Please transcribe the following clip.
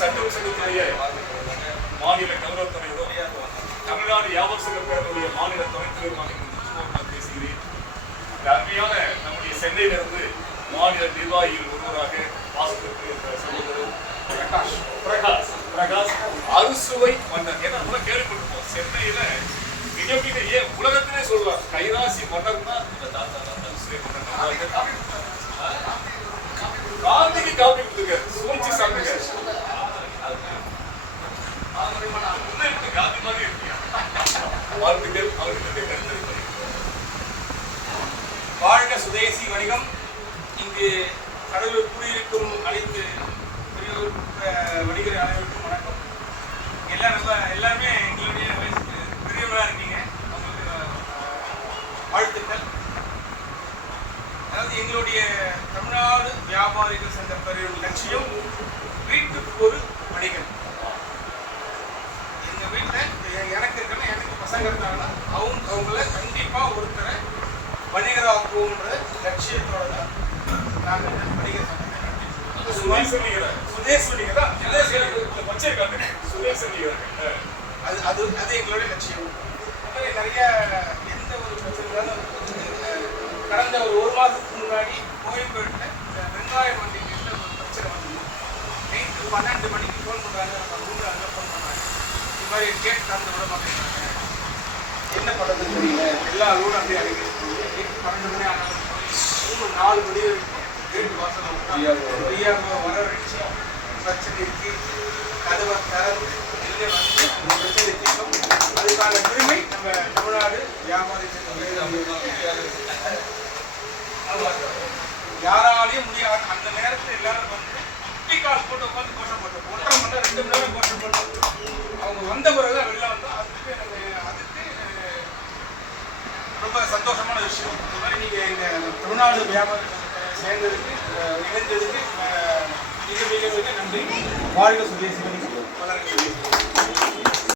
சட்டம் சட்டத்துடைய மாநில கௌரவ தலைவரும் தமிழ்நாடு வியாபார சங்க பேரவையுடைய மாநில துணைத் தலைவருமான பேசுகிறேன். இந்த அருமையான நம்முடைய சென்னையிலிருந்து மாநில நிர்வாகிகள் ஒருவராக வாசகத்திற்கு சகோதரர் பிரகாஷ் அறுசுவை மன்னர். ஏன்னா நம்ம கேள்விப்பட்டிருப்போம் சென்னையில மிக மிக ஏன் உலகத்திலே சொல்லலாம் கைராசி மன்னர்னா அறுசுவை மன்னர். காந்திக்கு காப்பி கொடுத்துருக்காரு, சுவைச்சு சாப்பிட்டுருக்காரு. காந்தி மாதிரி இருக்கியா? வாழ்த்துக்கள் அவர்களுடைய கருத்து. வாழ்க சுதேசி வணிகம். இங்கு கடலூர் கூடியிருக்கும் அனைத்து பெரியோர் வணிகர் அனைவருக்கும் வணக்கம். எல்லாருமே எங்களுடைய வயசுக்கு பெரியவர்களாக இருக்கீங்க. அவங்களுக்கு வாழ்த்துக்கள். அதாவது எங்களுடைய தமிழ்நாடு வியாபாரிகள் சங்க பேரவையின் லட்சியம் வீட்டுக்கு ஒரு வணிகன். எங்கள் வீட்டில் எனக்கு இருக்கணும், எனக்கு பசங்க இருக்காங்கன்னா அவங்கள கண்டிப்பாக ஒருத்தரை வணிகராக்குவோன்ற லட்சியத்தோட தான் நாங்கள் வணிகர் சங்கம். சுதேஷ் வணிகரா? சுதேஷ் வணிகர் அது எங்களுடைய லட்சியம். நிறைய எந்த ஒரு பிரச்சனை கடந்த ஒரு மாதத்துக்கு முன்னாடி கோயம்பேட்டில் வெங்காய வண்டிகளில் ஒரு பிரச்சனை வந்தது. நைட்டு 12 மணிக்கு ஃபோன் பண்ணுறாங்க, நம்ம ரூமில் அங்கே ஃபோன் பண்ணுறாங்க. இது மாதிரி கேட் திறந்து விட மாட்டேங்கிறாங்க, என்ன பண்ணுறதுன்னு தெரியல, எல்லா ரூடும் அப்படியே அடைக்கிறது. நைட்டு 12 மணி ஆனாலும் 3-4 மணி வரைக்கும் கேட்டு வாசல் ஃப்ரீயாக வர வச்சு பிரச்சனை இருக்கு. கதவை திறந்து வெளியே வந்து அந்த பிரச்சனை தீர்க்கும். அதுக்கான உரிமை நம்ம தமிழ்நாடு வியாபாரி யாராலையும் முடியாது. அந்த நேரத்தில் எல்லாரும் வந்து குட்டி கால் போட்டு உட்காந்து கோஷம் போட்டோம். 1.5 மணி நேரம் 2 மணி நேரம் கோஷம் போட்டோம். அவங்க வந்த பிறகுதான் வெளில வந்தோம். அதுக்கு ரொம்ப சந்தோஷமான விஷயம். இந்த மாதிரி நீங்கள் எங்கள் தமிழ்நாடு வியாபாரி சேர்ந்ததுக்கு இணைந்ததுக்கு மிக மிக மிக நன்றி. வாழ்க சுதேசி வணிகம், வளர்க சுதேசி.